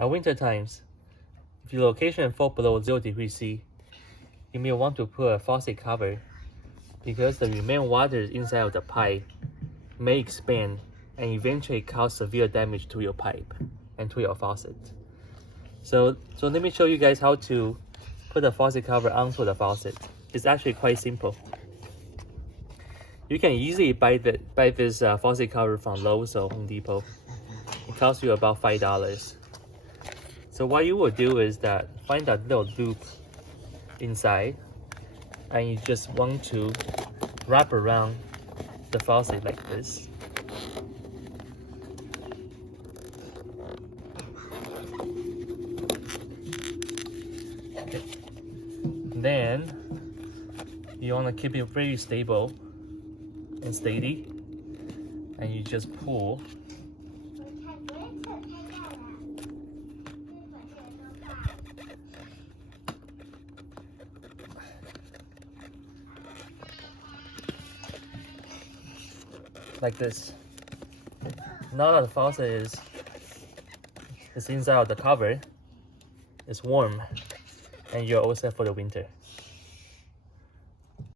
At winter times, if your location falls below 0 degrees C, you may want to put a faucet cover because the remaining water inside of the pipe may expand and eventually cause severe damage to your pipe and to your faucet. So let me show you guys how to put the faucet cover onto the faucet. It's actually quite simple. You can easily buy this faucet cover from Lowe's or Home Depot. It costs you about $5. So what you will do is that find that little loop inside, and you just want to wrap around the faucet like this. Okay. Then you want to keep it very stable and steady, and you just pull. Like this. Now that the faucet is inside of the cover, it's warm, and you're all set for the winter.